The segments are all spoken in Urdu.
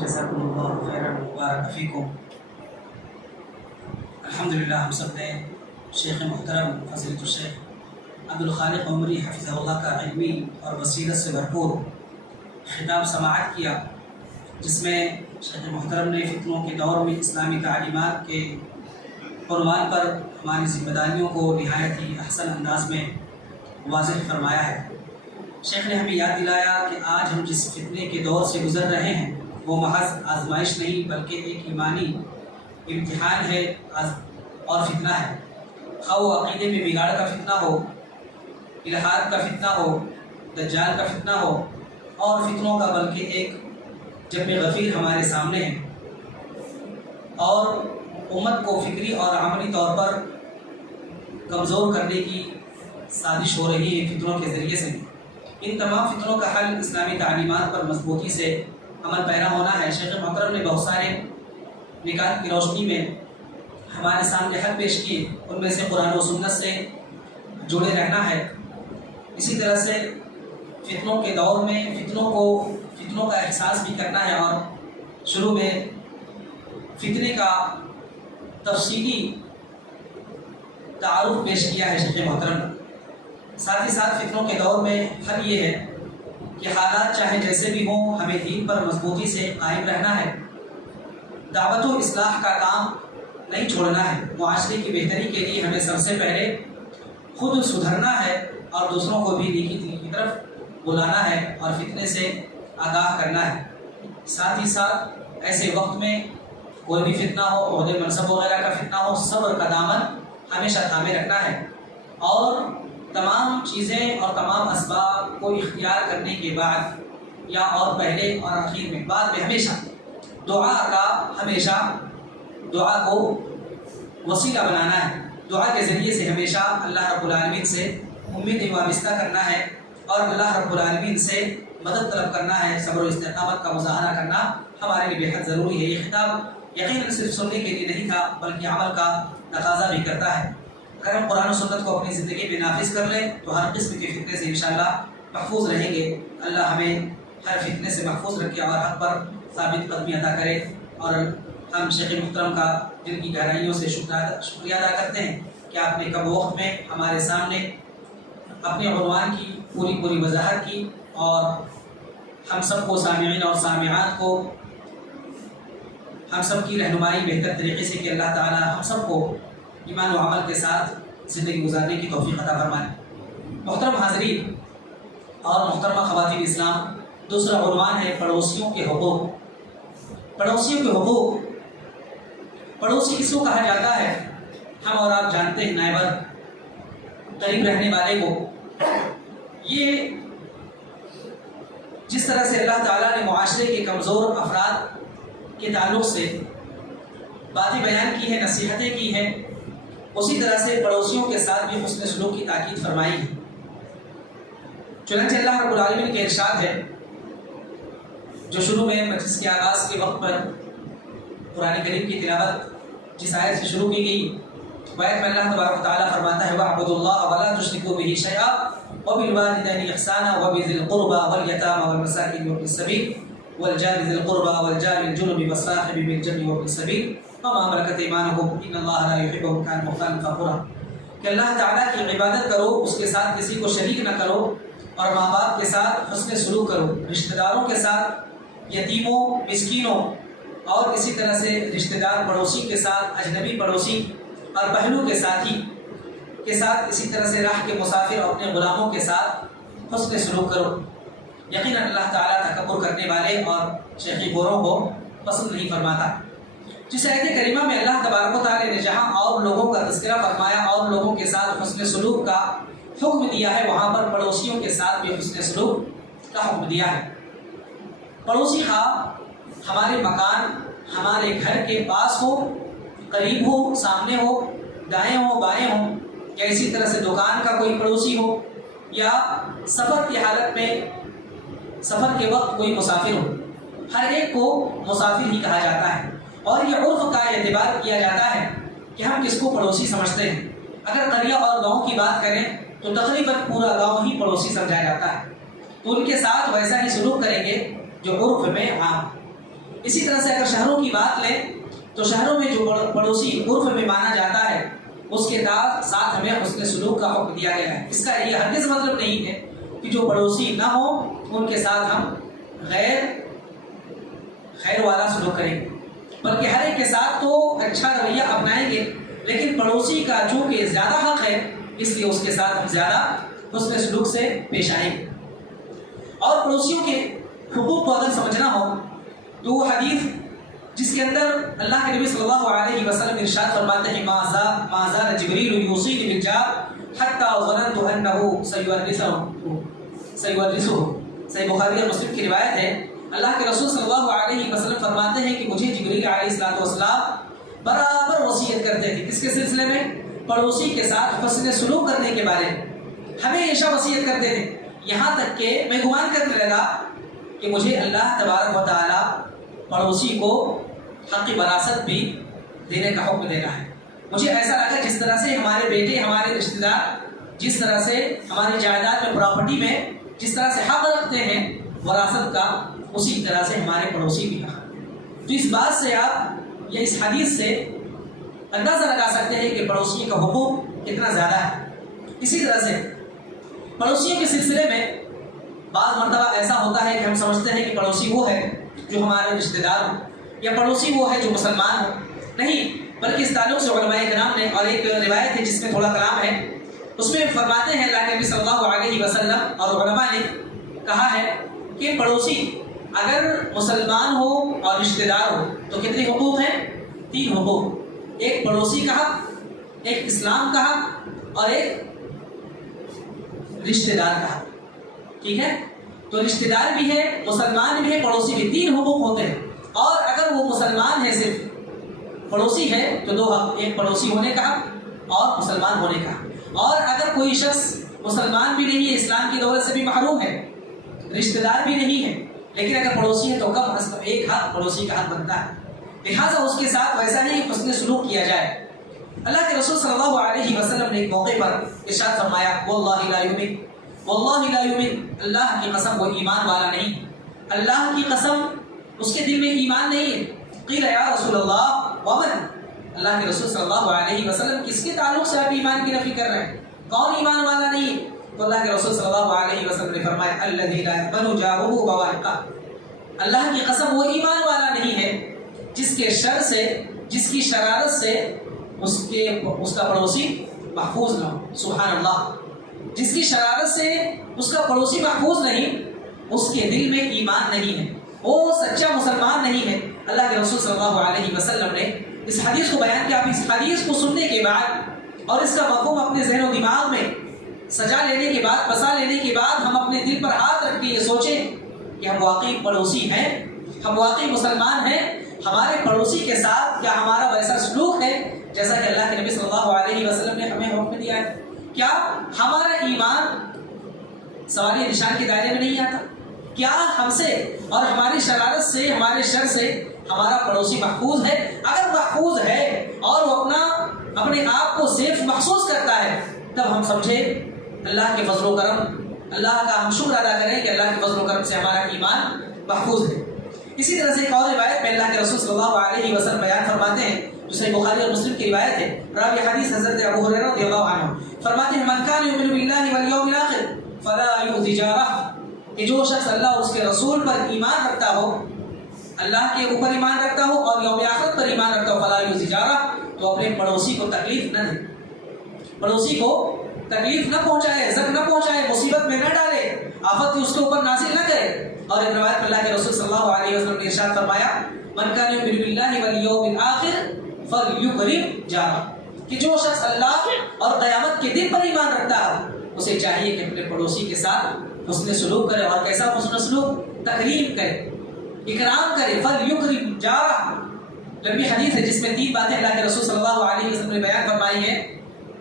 جزاکم اللہ خیرا مبارک فیکم۔ الحمدللہ ہم سب نے شیخ محترم فضیلۃ الشیخ عبدالخالق عمری حفظہ اللہ کا علمی اور بصیرت سے بھرپور خطاب سماعت کیا، جس میں شیخ محترم نے فتنوں کے دور میں اسلامی تعلیمات کے عنوان پر ہماری ذمہ داریوں کو نہایت ہی احسن انداز میں واضح فرمایا ہے۔ شیخ نے ہمیں یاد دلایا کہ آج ہم جس فتنے کے دور سے گزر رہے ہیں وہ محض آزمائش نہیں بلکہ ایک ایمانی امتحان ہے اور فتنہ ہے۔ خواہ وہ عقیدے میں بگاڑ کا فتنہ ہو، الحاد کا فتنہ ہو، دجال کا فتنہ ہو اور فتنوں کا بلکہ ایک جب غفیر ہمارے سامنے ہے اور امت کو فکری اور عملی طور پر کمزور کرنے کی سازش ہو رہی ہے فتنوں کے ذریعے سے۔ ان تمام فتنوں کا حل اسلامی تعلیمات پر مضبوطی سے عمل پیرا ہونا ہے۔ شیخ محترم نے بہت سارے نکات کی روشنی میں ہمارے سامنے حل پیش کیے، ان میں سے قرآن و سنت سے جڑے رہنا ہے۔ اسی طرح سے فتنوں کے دور میں فتنوں کا احساس بھی کرنا ہے اور شروع میں فتنے کا تفصیلی تعارف پیش کیا ہے شیخ محترم نے۔ ساتھ ہی ساتھ فتنوں کے دور میں حل یہ ہے کہ حالات چاہے جیسے بھی ہوں ہمیں دین پر مضبوطی سے قائم رہنا ہے، دعوت و اصلاح کا کام نہیں چھوڑنا ہے، معاشرے کی بہتری کے لیے ہمیں سب سے پہلے خود سدھرنا ہے اور دوسروں کو بھی نیکی کی طرف بلانا ہے اور فتنے سے آگاہ کرنا ہے۔ ساتھ ہی ساتھ ایسے وقت میں کوئی بھی فتنہ ہو، عہدے منصب وغیرہ کا فتنہ ہو، صبر کا دامن ہمیشہ تھامے رکھنا ہے اور تمام چیزیں اور تمام اسباب کو اختیار کرنے کے بعد یا اور پہلے اور آخر میں بعد میں ہمیشہ دعا کو وسیلہ بنانا ہے۔ دعا کے ذریعے سے ہمیشہ اللہ رب العالمین سے امید وابستہ کرنا ہے اور اللہ رب العالمین سے مدد طلب کرنا ہے۔ صبر و استقامت کا مظاہرہ کرنا ہمارے لیے بے حد ضروری ہے۔ یہ خطاب یقیناً صرف سننے کے لیے نہیں تھا بلکہ عمل کا تقاضا بھی کرتا ہے۔ اگر ہم قرآن و سنت کو اپنی زندگی میں نافذ کر لیں تو ہر قسم کے فتنے سے انشاءاللہ محفوظ رہیں گے۔ اللہ ہمیں ہر فتنے سے محفوظ رکھے اور حق پر ثابت قدمی عطا کرے۔ اور ہم شیخ محترم کا دل کی گہرائیوں سے شکریہ ادا کرتے ہیں کہ آپ نے کم وقت میں ہمارے سامنے اپنے عنوان کی پوری وضاحت کی اور ہم سب کو سامعین اور سامعات کو ہم سب کی رہنمائی بہتر طریقے سے کہ اللہ تعالی ہم سب کو ایمان و عمل کے ساتھ زندگی گزارنے کی توفیق عطا فرمائے۔ محترم حاضرین اور محترمہ خواتین اسلام، دوسرا عنوان ہے پڑوسیوں کے حقوق۔ پڑوسیوں کے حقوق، پڑوسی کس کو کہا جاتا ہے؟ ہم اور آپ جانتے ہیں، نائبر، قریب رہنے والے کو۔ یہ جس طرح سے اللہ تعالیٰ نے معاشرے کے کمزور افراد کے تعلق سے باتیں بیان کی ہے، نصیحتیں کی ہیں، اسی طرح سے پڑوسیوں کے ساتھ بھی حسن سلوک کی تاکید فرمائی ہے۔ چنانچہ اللہ رب العالمین کے ارشاد ہے جو شروع میں مجلس کے آغاز کے وقت پر قرآن کریم کی تلاوت جس آیت سے شروع کی گئی، وہ آیت میں اللہ تبارک و تعالیٰ فرماتا ہے وَاعْبُدُوا اللَّهَ وَلَا تُشْرِكُوا بِهِ شَيْئًا وَبِالْوَالِدَيْنِ إِحْسَانًا وَبِذِي الْقُرْبَى وَالْيَتَامَى وَالْمَسَاكِينِ وَابْنِ السَّبِيلِ وَالْجَارِ ذِي الْقُرْبَى وَالْجَارِ الْجُنُبِ وَالصَّاحِبِ بِالْجَنبِ وَابْنِ السَّبِيلِ وَمَا مَلَكَتْ أَيْمَانُكُمْ إِنَّ اللَّهَ لَا يُحِبُّ مَن كَانَ مُخْتَالًا فَخُورًا۔ کہ اللہ تعالیٰ کی عبادت کرو، اس کے ساتھ کسی کو شریک نہ کرو اور ماں باپ کے ساتھ حسن سلوک کرو، رشتہ داروں کے ساتھ، یتیموں، مسکینوں اور اسی طرح سے رشتہ دار پڑوسی کے ساتھ، اجنبی پڑوسی اور پہلو کے ساتھی کے ساتھ، اسی طرح سے راہ کے مسافر اور اپنے غلاموں کے ساتھ حسن سلوک کرو۔ یقیناً اللہ تعالیٰ تکبر کرنے والے اور شیخی گوروں کو پسند نہیں فرماتا۔ جس آیت کریمہ میں اللہ تبارک و تعالیٰ نے جہاں اور لوگوں کا تذکرہ فرمایا اور لوگوں کے ساتھ حسن سلوک کا حکم دیا ہے، وہاں پر پڑوسیوں کے ساتھ بھی حسن سلوک کا حکم دیا ہے۔ پڑوسی خواہ ہمارے مکان، ہمارے گھر کے پاس ہو، قریب ہو، سامنے ہو، دائیں ہو، بائیں ہو، یا اسی طرح سے دکان کا کوئی پڑوسی ہو یا سفر کی حالت میں سفر کے وقت کوئی مسافر ہو، ہر ایک کو مسافر ہی کہا جاتا ہے اور یہ عرف کا اعتبار کیا جاتا ہے کہ ہم کس کو پڑوسی سمجھتے ہیں۔ اگر قریہ اور گاؤں کی بات کریں تو تقریباً پورا گاؤں ہی پڑوسی سمجھا جاتا ہے، تو ان کے ساتھ ویسا ہی سلوک کریں گے جو عرف میں عام۔ اسی طرح سے اگر شہروں کی بات لیں تو شہروں میں جو پڑوسی عرف میں مانا جاتا ہے اس کے ساتھ ہمیں حسن سلوک کا حکم دیا گیا ہے. اس کا یہ ہرگز مطلب نہیں ہے کہ جو پڑوسی نہ ہو ان کے ساتھ ہم خیر والا سلوک کریں گے، بلکہ ہر ایک کے ساتھ تو اچھا رویہ اپنائیں گے، لیکن پڑوسی کا چونکہ زیادہ حق ہے اس لیے اس کے ساتھ ہم زیادہ حسن سلوک سے پیش آئیں گے. اور پڑوسیوں کے حقوق کو اگر سمجھنا ہو تو وہ حدیث جس کے اندر اللہ کے نبی صلی اللہ علیہ وسلم ارشاد فرماتے ہیں ما زال جبریل یوصینی بالجار حتی ظننت انه سیورثه. صحیح بخاری اور مسلم کی روایت ہے، اللہ کے رسول صلی اللہ علیہ وسلم فرماتے ہیں کہ مجھے جبریل علیہ السلام برابر وصیت کرتے تھے. کس کے سلسلے میں؟ پڑوسی کے ساتھ حسن سلوک کرنے کے بارے میں ہمیشہ وصیت کرتے تھے، یہاں تک کہ میں گمان کرنے لگا کہ مجھے اللہ تبارک و تعالی پڑوسی کو حق وراثت بھی دینے کا حکم دے رہا ہے. مجھے ایسا لگا جس طرح سے ہمارے بیٹے، ہمارے رشتہ دار جس طرح سے ہماری جائیداد میں، پراپرٹی میں جس طرح سے حق رکھتے ہیں وراثت کا، اسی طرح سے ہمارے پڑوسی بھی حق. تو اس بات سے آپ یا اس حدیث سے اندازہ لگا سکتے ہیں کہ پڑوسی کا حقوق کتنا زیادہ ہے. اسی طرح سے پڑوسیوں کے سلسلے میں بعض مرتبہ ایسا ہوتا ہے کہ ہم سمجھتے ہیں کہ پڑوسی وہ ہے جو ہمارے رشتہ دار ہو، یا پڑوسی وہ ہے جو مسلمان ہو. نہیں، بلکہ اس تعلق سے علماء کرام نے، اور ایک روایت ہے جس میں تھوڑا کلام ہے، اس میں فرماتے ہیں اللہ کے نبی صلی اللہ علیہ وسلم اور علماء نے کہا ہے کہ پڑوسی اگر مسلمان ہو اور رشتہ دار ہو تو کتنے حقوق ہیں؟ 3 حقوق. ایک پڑوسی کا حق، ایک اسلام کا حق، اور ایک رشتہ دار کا حق. ٹھیک ہے؟ تو رشتہ دار بھی ہے، مسلمان بھی ہے، پڑوسی بھی. 3 حقوق ہوتے ہیں. اور اگر وہ مسلمان ہے، صرف پڑوسی ہے تو 2 حق، ایک پڑوسی ہونے کا حق اور مسلمان ہونے کا حق. اور اگر کوئی شخص مسلمان بھی نہیں ہے، اسلام کی دولت سے بھی محروم ہے، رشتہ دار بھی نہیں ہے، لیکن اگر پڑوسی ہے تو کم از کم ایک حق پڑوسی کا حق بنتا ہے. لہٰذا اس کے ساتھ ویسا ہی حسن سلوک کیا جائے. اللہ کے رسول صلی اللہ علیہ وسلم نے ایک موقع پر ارشاد فرمایا واللہ لا یؤمن، واللہ لا یؤمن، اللہ کی قسم وہ ایمان والا نہیں. اللہ کی قسم اس کے دل میں ایمان نہیں ہے. قیل یا رسول اللہ ومن، اللہ کے رسول صلی اللہ علیہ وسلم کس کے تعلق سے آپ ایمان کی نفی کر رہے ہیں؟ کون ایمان والا نہیں ہے؟ تو اللہ کے رسول صلی اللہ علیہ وسلم نے فرمایا الذی لا یأمن جارہ بوائقہ، اللہ کی قسم وہ ایمان والا نہیں ہے جس کے شر سے، جس کی شرارت سے اس کا پڑوسی محفوظ نہ ہو. سبحان اللہ. جس کی شرارت سے اس کا پڑوسی محفوظ نہیں، اس کے دل میں ایمان نہیں ہے، وہ سچا مسلمان نہیں ہے. اللہ کے رسول صلی اللہ علیہ وسلم نے اس حدیث کو بیان کیا. اس حدیث کو سننے کے بعد اور اس کا مفہوم اپنے ذہن و دماغ میں سجا لینے کے بعد، بسا لینے کے بعد، ہم اپنے دل پر ہاتھ رکھ کے یہ سوچیں کہ ہم واقعی پڑوسی ہیں، ہم واقعی مسلمان ہیں. ہمارے پڑوسی کے ساتھ کیا ہمارا ویسا سلوک ہے جیسا کہ اللہ کے نبی صلی اللہ علیہ وسلم نے ہمیں حکم دیا ہے؟ کیا ہمارا ایمان سوالی نشان کے دائرے میں نہیں آتا؟ کیا ہم سے اور ہماری شرارت سے، ہمارے شر سے ہمارا پڑوسی محفوظ ہے؟ اگر محفوظ ہے اور وہ اپنے آپ کو سیف محسوس کرتا ہے، تب ہم سمجھے اللہ کے فضل و کرم، اللہ کا ہم شکر ادا کریں کہ اللہ کے فضل و کرم سے ہمارا ایمان محفوظ ہے. اسی طرح سے ایک اور روایت میں اللہ کے رسول صلی اللہ علیہ وسلم بیان فرماتے ہیں، جو صحیح بخاری اور مسلم کی روایت ہے. راوی حدیث حضرت ابو ہریرہ رضی اللہ عنہ فرماتے ہیں من کان یؤمن باللہ والیوم الاخر فلا یؤذی جارہ، کہ جو شخص اللہ اور اس کے رسول پر ایمان رکھتا ہو، اللہ کے اوپر ایمان رکھتا ہو اور یوم آخرت پر ایمان رکھتا ہو، فلا یؤذی جارہ، تو اپنے پڑوسی کو تکلیف نہ دے، پڑوسی کو تکلیف نہ پہنچائے، زخم نہ پہنچائے، مصیبت میں نہ ڈالے، آفت اس کے اوپر نازل نہ کرے. اور ایک روایت میں اللہ کے رسول صلی اللہ علیہ وسلم نے ارشاد فرمایا من کان یؤمن باللہ والیوم الاخر فلیکرم جارہ، کہ جو شخص اللہ اور قیامت کے دن پر ایمان رکھتا ہے اسے چاہیے کہ اپنے پڑوسی کے ساتھ حسن سلوک کرے. اور کیسا حسن سلوک؟ تکریم کرے، اکرام کرے. فلیکرم جارہ لمبی حدیث ہے جس میں 3 باتیں اللہ کے رسول صلی اللہ علیہ وسلم نے بیان فرمائی ہیں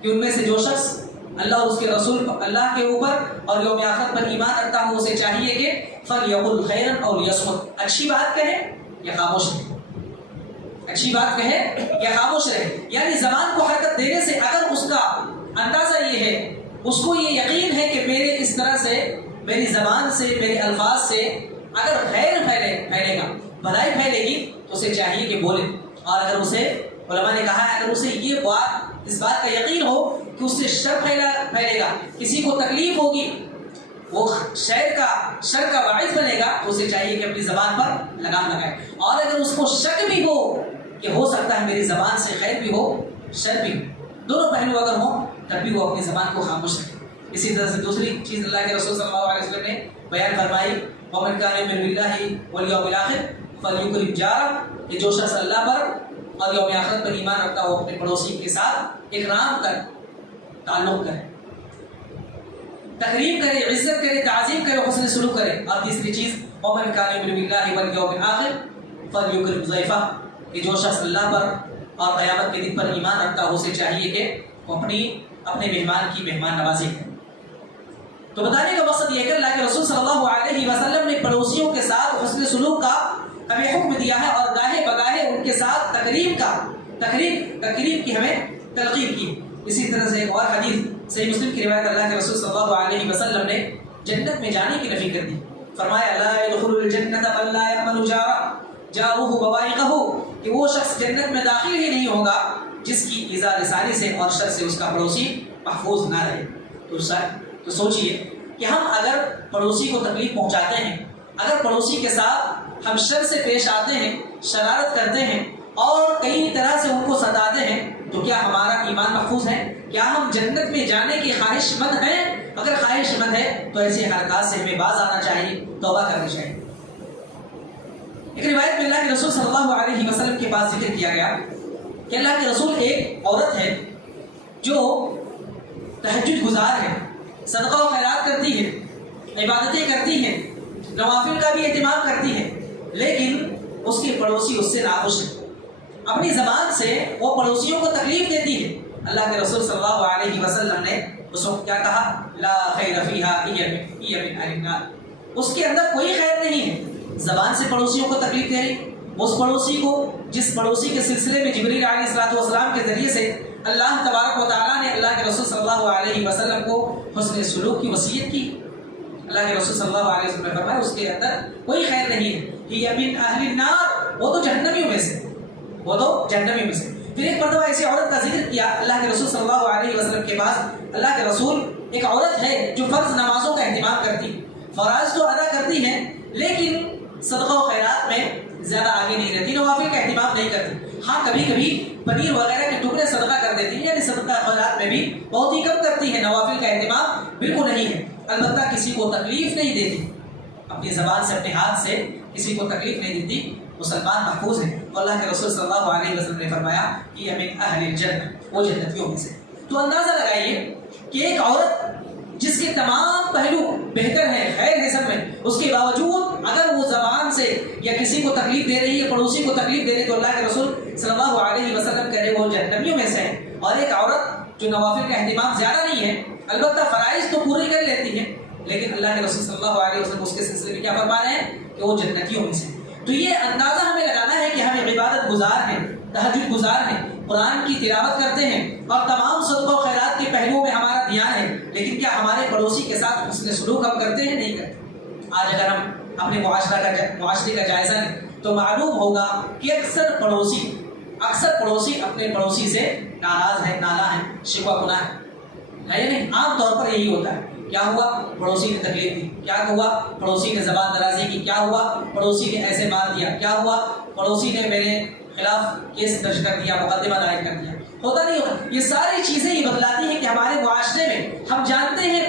کہ ان میں سے جو شخص اللہ اور اس کے رسول اللہ کے اوپر اور یوم آخرت پر ایمان رکھتا ہو اسے چاہیے کہ فلیقل خیرا اور یصمت، اچھی بات کہے یا خاموش رہے، اچھی بات کہے یا خاموش رہے. یعنی زبان کو حرکت دینے سے اگر اس کا اندازہ یہ ہے، اس کو یہ یقین ہے کہ میرے اس طرح سے، میری زبان سے، میرے الفاظ سے اگر خیر پھیلے گا، بھلائی پھیلے گی تو اسے چاہیے کہ بولے. اور اگر اسے علماء نے کہا ہے اگر اسے یہ بات اس بات کا یقین ہو کہ اس سے شر پھیلے گا, کسی کو تکلیف ہوگی, وہ شر کا باعث بنے گا, تو اسے چاہیے کہ اپنی زبان پر لگام لگائے. اور اگر اس کو شک بھی ہو کہ ہو سکتا ہے میری زبان سے خیر بھی ہو شر بھی ہو, دونوں پہلو اگر ہوں تب بھی وہ اپنی زبان کو خاموش رکھے. اسی طرح سے دوسری چیز اللہ کے رسول صلی اللہ علیہ وسلم نے بیان فرمائی, وَمَنْ كَانَ يُؤْمِنُ بِاللَّهِ وَالْيَوْمِ الْآخِرِ فَلْيُكْرِمْ جَارَهُ, کہ جو شخص اللہ پر اور یوم آخرت پر ایمان رکھتا ہو اپنے پڑوسی کے ساتھ اکرام کر, تعلق کرے, تقریب کرے, عزت کرے, تعظیم کرے, حسن سلوک کرے. اور تیسری چیز وَمَنْ كَانَ يُؤْمِنُ بِاللَّهِ وَالْيَوْمِ الْآخِرِ فَلْيُكْرِمْ ضَيْفَهُ, کہ جو شخص اللہ پر اور قیامت کے دن پر ایمان رکھتا ہو اسے چاہیے کہ وہ اپنے مہمان کی مہمان نوازی کرے. تو بتانے کا مقصد یہ کہ اللہ کے رسول صلی اللہ علیہ وسلم نے پڑوسیوں کے ساتھ حسن سلوک کا ہمیں حکم دیا ہے, اور گاہے بگاہے ان کے ساتھ تقریب کی ہمیں تلقین کی. اسی طرح سے ایک اور حدیث صحیح مسلم کی روایت, اللہ کے رسول صلی اللہ علیہ وسلم نے جنت میں جانے کی نفی کر دی. فرمایا لا يدخل الجنت من لا يأمن جاره بوائقه, کہ وہ شخص جنت میں داخل ہی نہیں ہوگا جس کی ایذا رسانی سے اور شر سے اس کا پڑوسی محفوظ نہ رہے. تو سوچئے کہ ہم اگر پڑوسی کو تکلیف پہنچاتے ہیں, اگر پڑوسی کے ساتھ ہم شر سے پیش آتے ہیں, شرارت کرتے ہیں اور کئی طرح سے ان کو ستاتے ہیں, تو کیا ہمارا ایمان محفوظ ہے؟ کیا ہم جنت میں جانے کی خواہش مند ہیں؟ اگر خواہش مند ہے تو ایسے حرکات سے ہمیں باز آنا چاہیے, توبہ کرنی چاہیے. ایک روایت میں اللہ کے رسول صلی اللہ علیہ وسلم کے پاس ذکر کیا گیا کہ اللہ کے رسول ایک عورت ہے جو تہجد گزار ہے, صدقہ و خیرات کرتی ہے, عبادتیں کرتی ہے, نوافل کا بھی اہتمام کرتی ہے, لیکن اس کے پڑوسی اس سے ناخوش ہے. اپنی زبان سے وہ پڑوسیوں کو تکلیف دیتی ہے. اللہ کے رسول صلی اللہ علیہ وسلم نے اس وقت کیا کہا, لا خیر فیہا ہی من اہل النار, اس کے اندر کوئی خیر نہیں ہے. زبان سے پڑوسیوں کو تکلیف دے رہی, اس پڑوسی کو جس پڑوسی کے سلسلے میں جبریل علیہ السلام کے ذریعے سے اللہ تبارک و تعالیٰ نے اللہ کے رسول صلی اللہ علیہ وسلم کو حسن سلوک کی وصیت کی. اللہ کے رسول صلی اللہ علیہ وسلم نے فرمایا اس کے اندر کوئی خیر نہیں ہے, ہی من اہل النار, وہ تو جہنمیوں میں سے, وہ تو جہنمیوں میں سے. پھر ایک مرتبہ ایسی عورت کا ذکر کیا اللہ کے رسول صلی اللہ علیہ وسلم کے پاس. اللہ کے رسول, ایک عورت ہے جو فرض نمازوں کا اہتمام کرتی, فرائض تو ادا کرتی ہے لیکن صدقہ و خیرات میں زیادہ آگے نہیں رہتی, نوافل کا اہتمام نہیں کرتی. ہاں کبھی کبھی پنیر وغیرہ کے ٹکڑے صدقہ کر دیتی ہیں, یعنی صدقہ خیرات میں بھی بہت ہی کم کرتی ہے, نوافل کا اہتمام بالکل نہیں ہے. البتہ کسی کو تکلیف نہیں دیتی, اپنی زبان سے اپنے ہاتھ سے کسی کو تکلیف نہیں دیتی, مسلمان محفوظ ہے. اللہ کے رسول صلی اللہ علیہ وسلم نے فرمایا کہ من اہل الجنہ, وہ جنتیوں میں سے. تو اندازہ لگائیے کہ ایک عورت جس کے تمام پہلو بہتر ہیں, خیر ہے سب میں, اس کے باوجود اگر وہ زبان سے یا کسی کو تکلیف دے رہی ہے, پڑوسی کو تکلیف دے رہی, تو اللہ کے رسول صلی اللہ علیہ وسلم کہہ رہے وہ جہنمیوں میں سے ہیں. اور ایک عورت جو نوافل کا اہتمام زیادہ نہیں ہے, البتہ فرائض تو پوری کر لیتی ہے, لیکن اللہ کے رسول صلی اللہ علیہ وسلم اس کے سلسلے میں کیا فرما رہے ہیں کہ وہ جنتیوں میں سے. تو یہ اندازہ ہمیں لگانا ہے کہ ہم عبادت گزار ہیں, تہجد گزار ہیں, قرآن کی تلاوت کرتے ہیں اور تمام صدقہ و خیرات کے پہلوؤں میں ہمارا دھیان ہے, لیکن کیا ہمارے پڑوسی کے ساتھ حسن سلوک ہم کرتے ہیں؟ نہیں کرتے. آج اگر ہم اپنے معاشرے کا جائزہ لیں تو معلوم ہوگا کہ اکثر پڑوسی اپنے پڑوسی سے ناراض ہیں, نالا ہیں, شکوہ گناہ ہے یا نہیں؟ عام طور پر یہی ہوتا ہے. کیا ہوا؟ پڑوسی نے تکلیف دی. کیا ہوا؟ پڑوسی نے زبان درازی کی. کیا ہوا؟ پڑوسی نے ایسے مار دیا. کیا ہوا؟ پڑوسی نے میرے خلاف کیس درج کر دیا, مقدمہ دائر کر دیا. ہوتا نہیں ہوتا. یہ ساری چیزیں یہ بتلاتی ہیں کہ ہمارے معاشرے میں ہم جانتے ہیں,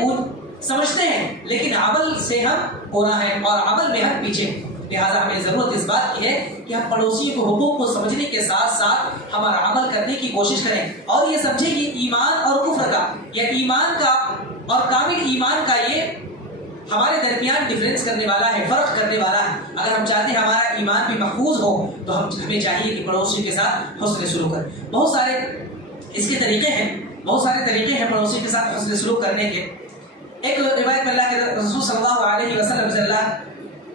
سمجھتے ہیں, لیکن عمل سے ہم کونا ہے اور عمل میں ہم پیچھے. لہٰذا ہمیں ضرورت اس بات کی ہے کہ ہم پڑوسی کو حقوق کو سمجھنے کے ساتھ ساتھ ہمارا عمل کرنے کی کوشش کریں, اور یہ سمجھیں کہ ایمان اور کفر کا یا ایمان کا اور کامل ایمان کا یہ ہمارے درمیان ڈفرینس کرنے والا ہے, فرق کرنے والا ہے. اگر ہم چاہتے ہیں ہمارا ایمان بھی محفوظ ہو تو ہمیں چاہیے کہ پڑوسی کے ساتھ حسن سلوک کریں. بہت سارے اس کے طریقے ہیں پڑوسی کے ساتھ حسن سلوک کرنے کے. ایک روایت میں اللہ کے رسول صلی اللہ علیہ وسلم سے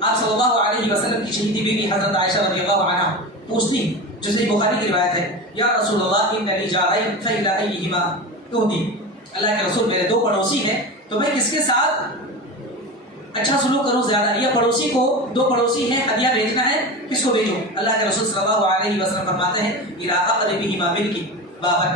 آپ صلی اللہ علیہ وسلم کی شہیدی بیوی حضرت عائشہ رضی اللہ عنہا پوچھتی, جو صحیح بخاری کی روایت ہے, یا رسول اللہ ان لی جارین فإلی ایہما تہدی, اللہ کے رسول میرے دو پڑوسی ہیں تو میں کس کے ساتھ اچھا سلوک کرو زیادہ. یا پڑوسی کو، دو پڑوسی ہیں، ہدیہ بھیجنا ہے، کس کو بھیجو؟ اللہ کے رسول صلی اللہ علیہ وسلم فرماتے ہیں اذا اقربہما منکی بابا،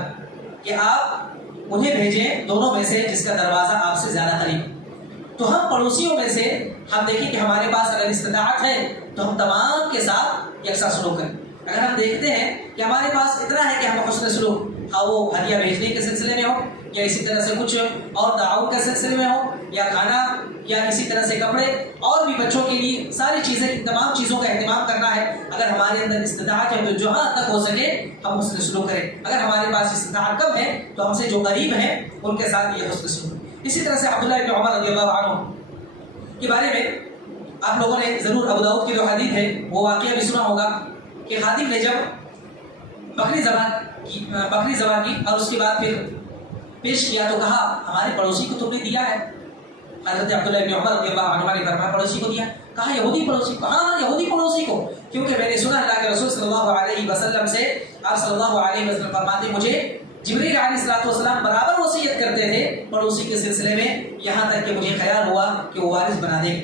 کہ آپ انہیں بھیجیں دونوں میں سے جس کا دروازہ آپ سے زیادہ قریب. تو ہم پڑوسیوں میں سے ہم دیکھیں کہ ہمارے پاس اگر استطاعت ہے تو ہم تمام کے ساتھ یکساں سلوک کریں. اگر ہم دیکھتے ہیں کہ ہمارے پاس اتنا ہے کہ ہم حسن سلوک، وہ ہدیہ بھیجنے کے سلسلے میں ہو، یا اسی طرح سے کچھ اور تعاون کے سلسلے میں ہو، یا کھانا، یا اسی طرح سے کپڑے، اور بھی بچوں کے لیے ساری چیزیں، تمام چیزوں کا اہتمام کرنا ہے. اگر ہمارے اندر استطاعت ہے تو جہاں تک ہو سکے ہم حسن سلوک کریں. اگر ہمارے پاس استطاعت کم ہے تو ہم سے جو قریب ہیں ان کے ساتھ یہ حسن سلوک. اسی طرح سے عبداللہ بن عمر رضی اللہ عنہ کے بارے میں آپ لوگوں نے ضرور ابو داؤد کی جو حدیث ہے وہ واقعہ بھی سنا ہوگا کہ خادم نے جب بکری ذبح کی اور اس کے بعد پھر پیش کیا تو کہا ہمارے پڑوسی کو تم نے دیا ہے. حضرت عبداللہ بن عمر رضی اللہ عنہ نے فرمایا پڑوسی کو دیا؟ کہا یہودی پڑوسی کو. ہاں یہودی پڑوسی کو، کیونکہ میں نے سنا اللہ کے رسول صلی اللہ علیہ وسلم سے، آپ صلی اللہ علیہ وسلم فرماتے مجھے جبریل علیہ السلام برابر وصیت کرتے تھے پڑوسی کے سلسلے میں، یہاں تک کہ مجھے خیال ہوا کہ وہ وارث بنا دیں.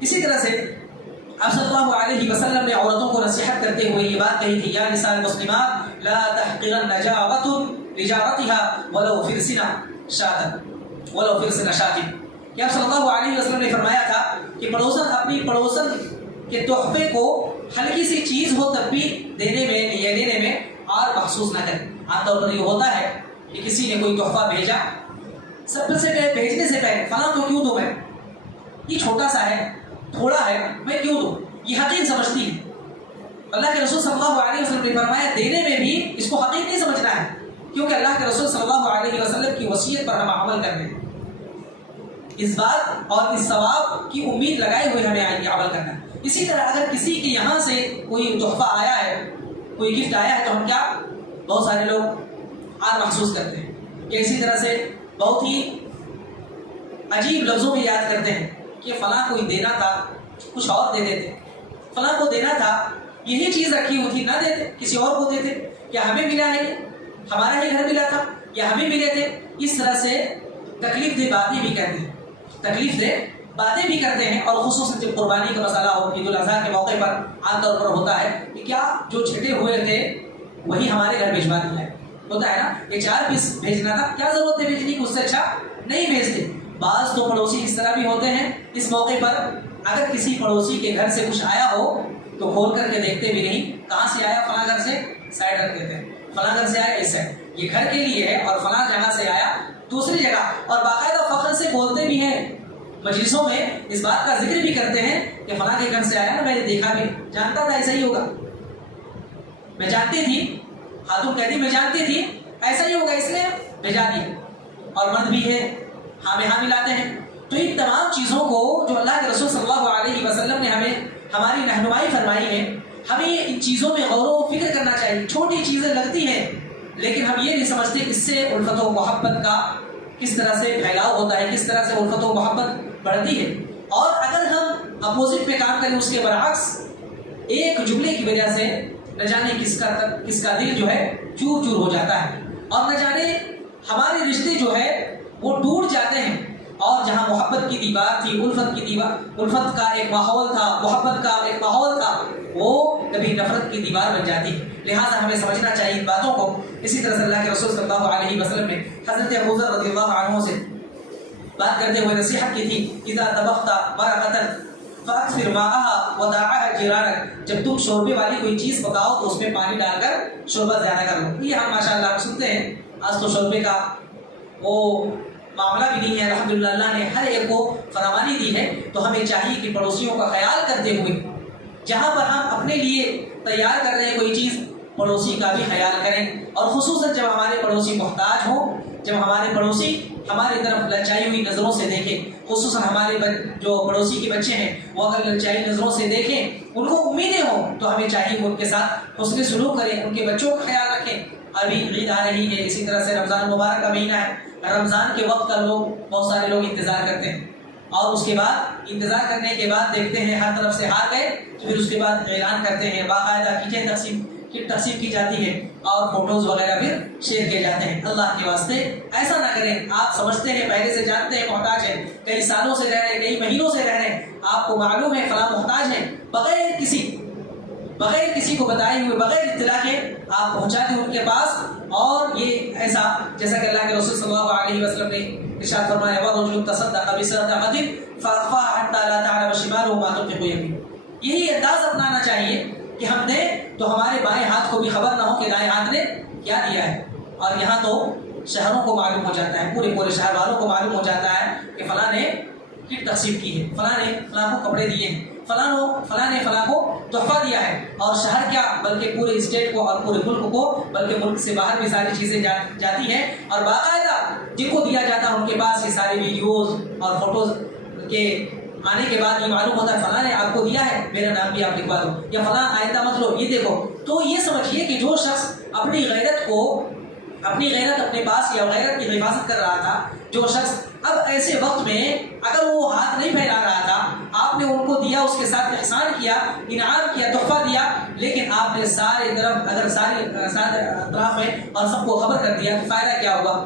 اسی طرح سے آپ صلی اللہ علیہ وسلم نے عورتوں کو نصیحت کرتے ہوئے یہ بات کہی تھی یا نساء المسلمات لا تحقرن جارۃ لجارتها ولو فرسنا شاۃ. کہ آپ صلی اللہ علیہ وسلم نے فرمایا تھا کہ پڑوسن اپنی پڑوسن کے تحفے کو ہلکی سی چیز ہو تب بھی دینے میں یا لینے میں اور محسوس نہ کریں. عام طور پر یہ ہوتا ہے کہ کسی نے کوئی تحفہ بھیجا، سب سے پہلے بھیجنے سے پہلے فلاں کو کیوں دوں میں، یہ چھوٹا سا ہے، تھوڑا ہے، میں کیوں دوں، یہ حقیر سمجھتی ہے. اللہ کے رسول صلی اللہ علیہ وسلم نے فرمایا دینے میں بھی اس کو حقیر نہیں سمجھنا ہے، کیونکہ اللہ کے رسول صلی اللہ علیہ وسلم کی وصیت پر ہم عمل کرنے ہیں. اس بات اور اس ثواب کی امید لگائے ہوئے ہمیں عمل کرنا ہے. اسی طرح اگر کسی کے یہاں سے کوئی تحفہ آیا ہے، کوئی گفٹ آیا ہے تو ہم کیا، بہت سارے لوگ آر محسوس کرتے ہیں، یا اسی طرح سے بہت ہی عجیب لفظوں میں یاد کرتے ہیں کہ فلاں کوئی دینا تھا کچھ اور دے دیتے، فلاں کو دینا تھا یہی چیز رکھی ہوئی تھی نہ دیتے کسی اور کو دیتے، کیا ہمیں ملا ہے، ہمارا ہی گھر ملا تھا یا ہمیں ملے تھے. اس طرح سے تکلیف دہ باتیں بھی کہتے ہیں، تکلیف دہ باتیں بھی کرتے ہیں. اور خصوصاً جب قربانی کا مسئلہ ہو، عید الاضحیٰ کے موقع پر عام طور پر ہوتا ہے کہ کیا جو چھٹے ہوئے تھے وہی ہمارے گھر بھیجوا دیا ہے، ہوتا ہے نا، یہ 4 پیس بھیجنا تھا، کیا ضرورت ہے بھیجنے کی، اس سے اچھا نہیں بھیجتے. بعض تو پڑوسی اس طرح بھی ہوتے ہیں اس موقع پر اگر کسی پڑوسی کے گھر سے کچھ آیا ہو تو کھول کر کے دیکھتے بھی نہیں کہاں سے آیا، فلاں گھر سے، سائڈ رکھ دیتے ہیں، فلاں گھر سے آیا اس سائڈ، یہ گھر کے لیے ہے، اور فلاں جگہ سے آیا دوسری جگہ. اور باقاعدہ فخر سے بولتے بھی ہیں، مجلسوں میں اس بات کا ذکر بھی کرتے ہیں کہ فلاں کے گھر سے آیا نا، میں نے دیکھا بھی، جانتا تھا ایسا ہی ہوگا، میں جانتی تھی، خاتون کہتی میں جانتی تھی ایسا ہی ہوگا اس لیے بھیجا دیا. اور مرد بھی ہے، ہاں میں ہاں ملاتے ہیں. تو ان تمام چیزوں کو جو اللہ کے رسول صلی اللہ علیہ وسلم نے ہماری رہنمائی فرمائی ہے، ہمیں ان چیزوں میں غور و فکر کرنا چاہیے. چھوٹی چیزیں لگتی ہیں لیکن ہم یہ نہیں سمجھتے اس سے الفت و محبت کا کس طرح سے پھیلاؤ ہوتا ہے، کس طرح سے الفت و محبت بڑھتی ہے. اور اگر ہم اپوزٹ پہ کام کریں، اس کے برعکس ایک جملے کی وجہ سے نہ جانے کس کا دل جو ہے چور چور ہو جاتا ہے، اور نہ جانے ہمارے رشتے جو ہے وہ ٹوٹ جاتے ہیں. اور جہاں محبت کی دیوار تھی، الفت کا ایک ماحول تھا، محبت کا ایک ماحول تھا، وہ کبھی نفرت کی دیوار بن جاتی. لہٰذا ہمیں سمجھنا چاہیے ان باتوں کو. اسی طرح سے اللہ کے رسول صلی اللہ علیہ وسلم نے حضرت ابو ذر رضی اللہ عنہ سے بات کرتے ہوئے نصیحت کی تھی اذا طبخت مرقۃ فاکثر ماءها ودعها جیرانک، جب تم شوربے والی کوئی چیز پکاؤ تو اس میں پانی ڈال کر شوربہ زیادہ کر لو. یہ ہم ماشاءاللہ سنتے ہیں، آج تو شوربے کا وہ معاملہ بھی نہیں ہے، الحمدللہ اللہ نے ہر ایک کو فراوانی دی ہے. تو ہمیں چاہیے کہ پڑوسیوں کا خیال کرتے ہوئے جہاں پر ہم اپنے لیے تیار کر رہے ہیں کوئی چیز، پڑوسی کا بھی خیال کریں. اور خصوصاً جب ہمارے پڑوسی محتاج ہوں، جب ہمارے پڑوسی ہماری طرف لچائی ہوئی نظروں سے دیکھیں، خصوصاً ہمارے جو پڑوسی کے بچے ہیں وہ اگر لچائی نظروں سے دیکھیں، ان کو امیدیں ہوں، تو ہمیں چاہیے ان کے ساتھ حسن سلوک کریں، ان کے بچوں کا خیال رکھیں. ابھی عید آ رہی ہے، اسی طرح سے رمضان مبارک کا مہینہ ہے، رمضان کے وقت کا بہت سارے لوگ انتظار کرتے ہیں، اور اس کے بعد انتظار کرنے کے بعد دیکھتے ہیں ہر طرف سے ہار گئے، تو پھر اس کے بعد اعلان کرتے ہیں، باقاعدہ کیٹیں تقسیم کٹ تقسیم کی جاتی ہے اور فوٹوز وغیرہ پھر شیئر کیے جاتے ہیں. اللہ کے واسطے ایسا نہ کریں. آپ سمجھتے ہیں، پہلے سے جانتے ہیں محتاج ہیں، کئی سالوں سے رہ رہے ہیں، کئی مہینوں سے رہ رہے ہیں، آپ کو معلوم ہے فلاں محتاج ہیں، بغیر کسی کو بتائے ہوئے، بغیر اطلاع کے آپ پہنچا دیں ان کے پاس. اور یہ ایسا جیسا کہ اللہ کے رسول صلی اللہ علیہ وسلم نے ارشاد فرمایا وَرَجُلٌ تَصَدَّقَ بِصَدَقَةٍ فَأَخْفَاهَا حَتَّى لَا تَعْلَمَ شِمَالُهُ مَا تُنْفِقُ يَمِينُهُ. یہی انداز اپنانا چاہیے کہ ہم دیں تو ہمارے بائیں ہاتھ کو بھی خبر نہ ہو کہ دائیں ہاتھ نے کیا دیا ہے. اور یہاں تو شہروں کو معلوم ہو جاتا ہے، پورے شہر والوں کو معلوم ہو جاتا ہے کہ فلاں نے کٹ تقسیم کی ہے، فلاں نے فلاں کو کپڑے دیے ہیں، فلاں نے فلاں کو تحفہ دیا ہے. اور شہر کیا بلکہ پورے اسٹیٹ کو اور پورے ملک کو، بلکہ ملک سے باہر بھی ساری چیزیں جاتی ہیں. اور باقاعدہ جن کو دیا جاتا ہے ان کے پاس یہ ساری ویڈیوز اور فوٹوز کے آنے کے بعد یہ معلوم ہوتا ہے فلاں نے آپ کو دیا ہے، میرا نام بھی آپ لکھوا دو، یا فلاں آئندہ مت لو، یہ دیکھو. تو یہ سمجھیے کہ جو شخص اپنی غیرت اپنے پاس یا غیرت کی حفاظت کر رہا تھا، جو شخص اب ایسے وقت میں اگر وہ ہاتھ نہیں پھیلا رہا تھا، آپ نے ان کو دیا، اس کے ساتھ احسان کیا، انعام کیا، تحفہ دیا، لیکن آپ نے سارے طرف اگر سارے اطراف میں اور سب کو خبر کر دیا تو فائدہ کیا ہوا؟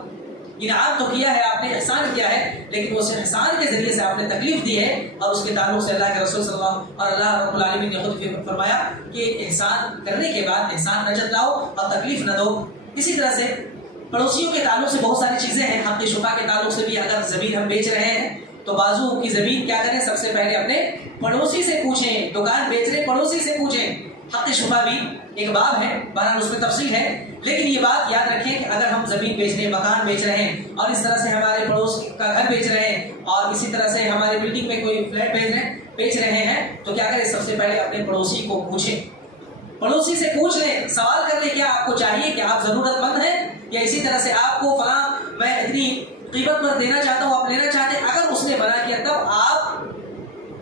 انعام تو کیا ہے آپ نے، احسان کیا ہے، لیکن اس احسان کے ذریعے سے آپ نے تکلیف دی ہے. اور اس کے تعلق سے اللہ کے رسول صلی اللہ اور اللہ رب العالمین نے خود فرمایا کہ احسان کرنے کے بعد احسان نہ جتلاؤ اور تکلیف نہ دو. اسی طرح سے پڑوسیوں کے تعلق سے بہت ساری چیزیں ہیں. حق شفا کے تعلق سے بھی اگر زمین ہم بیچ رہے ہیں تو بازو کی زمین کیا کریں، سب سے پہلے اپنے پڑوسی سے پوچھیں. دکان بیچ رہے پڑوسی سے پوچھیں. حق شفا بھی ایک باب ہے، بہرحال اس میں تفصیل ہے، لیکن یہ بات یاد رکھیں کہ اگر ہم زمین بیچ رہے ہیں، مکان بیچ رہے ہیں، اور اس طرح سے ہمارے پڑوس کا گھر بیچ رہے ہیں، اور اسی طرح سے ہمارے بلڈنگ میں کوئی فلیٹ بیچ رہے ہیں، تو کیا کریں، سب سے پہلے اپنے پڑوسی کو پوچھیں. پڑوسی سے پوچھ لیں، سوال کر لیں کیا آپ کو چاہیے، کہ آپ ضرورت مند ہیں، یا اسی طرح سے آپ کو فلاں میں اتنی قیمت پر دینا چاہتا ہوں، آپ لینا چاہتے ہیں. اگر اس نے منع کیا تب آپ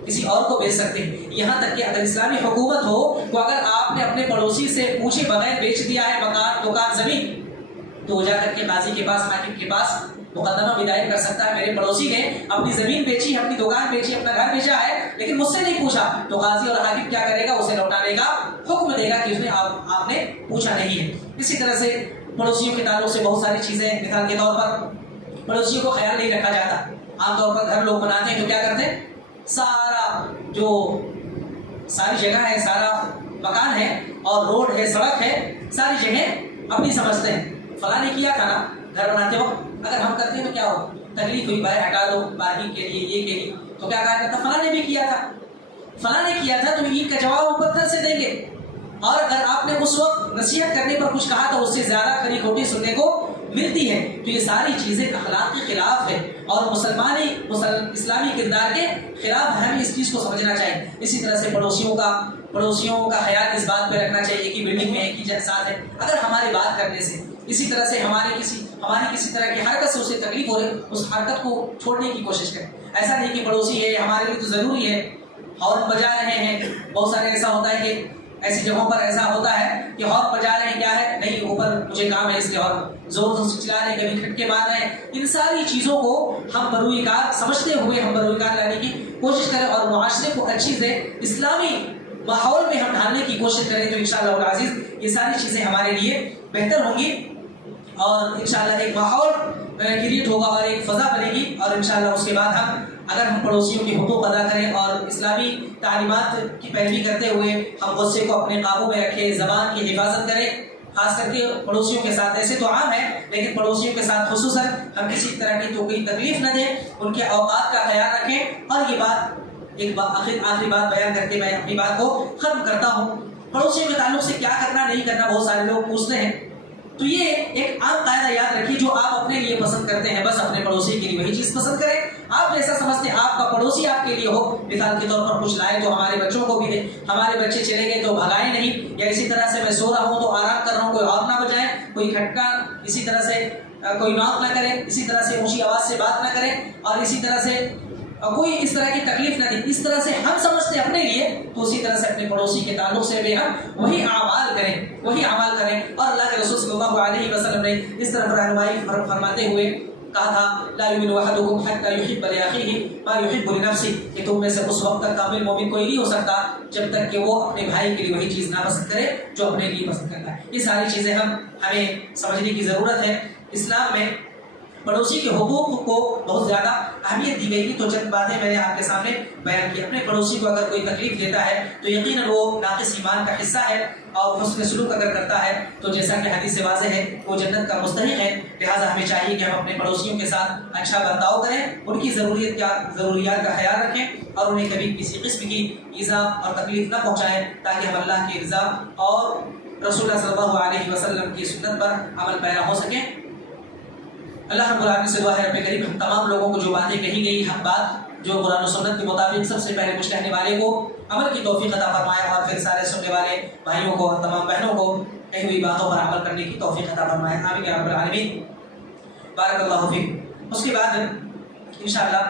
کسی اور کو بیچ سکتے ہیں. یہاں تک کہ اگر اسلامی حکومت ہو تو اگر آپ نے اپنے پڑوسی سے پوچھے بغیر بیچ دیا ہے مکان، دکان، زمین، تو وہ جا کر کے قاضی کے پاس، حاکم کے پاس مقدمہ بھی دائر کر سکتا ہے. میرے پڑوسی نے اپنی زمین بیچی، اپنی دکان بیچی، اپنا گھر بیچا ہے، لیکن مجھ سے نہیں پوچھا. تو قاضی اور حاکم کیا کرے گا، اسے لوٹانے کا حکم دے گا کہ اس نے آپ نے پوچھا نہیں ہے. اسی طرح سے پڑوسیوں کے تعلق سے بہت ساری چیزیں، مثال کے طور پر پڑوسیوں کو خیال نہیں رکھا جاتا. عام طور پر گھر لوگ بناتے ہیں تو کیا کرتے ہیں، ساری جگہ ہے، سارا مکان ہے اور روڈ ہے، سڑک ہے، ساری جگہ اپنی سمجھتے ہیں. فلاں نے کیا تھا نا گھر بناتے وقت، اگر ہم کرتے ہیں تو کیا ہو، تکلیف ہوئی، باہر ہٹا دو پارکنگ کے لیے، یہ کے لیے، تو کیا کہا جاتا، فلاں نے بھی کیا تھا، فلاں نے کیا تھا، تو اینٹ کا جواب ہم پتھر سے دیں گے. اور اگر آپ نے اس وقت نصیحت کرنے پر کچھ کہا تو اس سے زیادہ کھری کھوٹی سننے کو ملتی ہے. تو یہ ساری چیزیں اخلاق کے خلاف ہے اور اسلامی کردار کے خلاف. ہمیں اس چیز کو سمجھنا چاہیے. اسی طرح سے پڑوسیوں کا خیال اس بات پہ رکھنا چاہیے کہ بلڈنگ میں ایک ہی ساتھ ہے، اگر ہماری بات کرنے سے، اسی طرح سے ہماری کسی طرح کی حرکت سے اسے تکلیف ہو رہی، اس حرکت کو چھوڑنے کی کوشش کریں. ایسا نہیں کہ پڑوسی ہے ہمارے لیے تو ضروری ہے، ہارن بجا رہے ہیں. بہت سارے ایسا ہوتا ہے کہ ایسی جگہوں پر ایسا ہوتا ہے کہ ہارن بجا رہے ہیں، کیا ہے، نہیں اوپر مجھے کام ہے اس لیے ہارن زور سے چلا رہے ہیں، کبھی کھٹکے مار رہے ہیں. ان ساری چیزوں کو ہم بروئی کار سمجھتے ہوئے ہم بروئی کار لانے کی کوشش کریں اور معاشرے کو اچھی سے اسلامی ماحول میں ہم ڈھالنے کی کوشش کریں، تو انشاءاللہ العزیز یہ ساری چیزیں ہمارے لیے بہتر ہوں گی اور انشاءاللہ ایک ماحول کریٹ ہوگا اور ایک فضا بنے گی. اور انشاءاللہ اس کے بعد اگر ہم پڑوسیوں کے حقوق ادا کریں اور اسلامی تعلیمات کی پیروی کرتے ہوئے ہم غصے کو اپنے قابو میں رکھیں، زبان کی حفاظت کریں، خاص کر کے پڑوسیوں کے ساتھ. ایسے تو عام ہے لیکن پڑوسیوں کے ساتھ خصوصاً ہم کسی طرح کی تو کوئی تکلیف نہ دیں، ان کے اوقات کا خیال رکھیں. اور یہ آخری بات بیان کر کے میں اپنی بات کو ختم کرتا ہوں. پڑوسیوں کے تعلق سے کیا کرنا نہیں کرنا بہت سارے لوگ پوچھتے ہیں، تو یہ ایک عام قاعدہ یاد رکھیے، جو آپ اپنے لیے پسند کرتے ہیں بس اپنے پڑوسی کے لیے وہی چیز پسند کریں. آپ ایسا سمجھتے ہیں آپ کا پڑوسی آپ کے لیے ہو، مثال کے طور پر کچھ لائے تو ہمارے بچوں کو بھی دیں، ہمارے بچے چلے گئے تو بھگائیں نہیں، یا اسی طرح سے میں سو رہا ہوں تو آرام کر رہا ہوں، کوئی اور نہ بجائیں، کوئی کھٹکا اسی طرح سے کوئی نوک نہ کرے، اسی طرح سے اونچی آواز سے بات نہ کریں، اور اسی طرح سے کوئی اس طرح کی تکلیف نہ دیں. اس طرح سے ہم سمجھتے ہیں اپنے لیے، تو اسی طرح سے اپنے پڑوسی کے تعلق سے بھی ہم وہی اعمال کریں. اور اللہ کے رسول صلی اللہ علیہ وسلم نے اس طرح رہنمائی فرماتے ہوئے کہا تھا لا یؤمن احدکم حتی یحب لاخیہ ما یحب لنفسہ، کہ تم میں سے اس وقت تک کامل مومن کوئی نہیں ہو سکتا جب تک کہ وہ اپنے بھائی کے لیے وہی چیز نہ پسند کرے جو اپنے لیے پسند کرتا ہے۔ یہ ساری چیزیں ہمیں سمجھنے کی ضرورت ہے۔ اسلام میں پڑوسی کے حقوق کو بہت زیادہ اہمیت دی گئی، تو چند باتیں میں نے آپ کے سامنے بیان کی۔ اپنے پڑوسی کو اگر کوئی تکلیف دیتا ہے تو یقیناً وہ ناقص ایمان کا حصہ ہے، اور حسن سلوک اگر کرتا ہے تو جیسا کہ حدیث سے واضح ہے وہ جنت کا مستحق ہے۔ لہٰذا ہمیں چاہیے کہ ہم اپنے پڑوسیوں کے ساتھ اچھا برتاؤ کریں، ان کی ضروریات کا خیال رکھیں، اور انہیں کبھی کسی قسم کی ایذا اور تکلیف نہ پہنچائیں، تاکہ ہم اللہ کی رضا اور رسول اللہ صلی اللہ علیہ وسلم کی سنت پر عمل پیرا ہو سکیں۔ اللہ رب العالمین سے دعا ہے رب کریم ہم تمام لوگوں کو جو باتیں کہی گئی حق بات جو قرآن و سنت کے مطابق سب سے پہلے کچھ کہنے والے کو عمل کی توفیق عطا فرمائے، اور پھر سارے سننے والے بھائیوں کو اور تمام بہنوں کو کہی ہوئی باتوں پر عمل کرنے کی توفیق عطا فرمائے، آمین یا رب العالمین۔ بارک اللہ فیک۔ اس کے بعد انشاءاللہ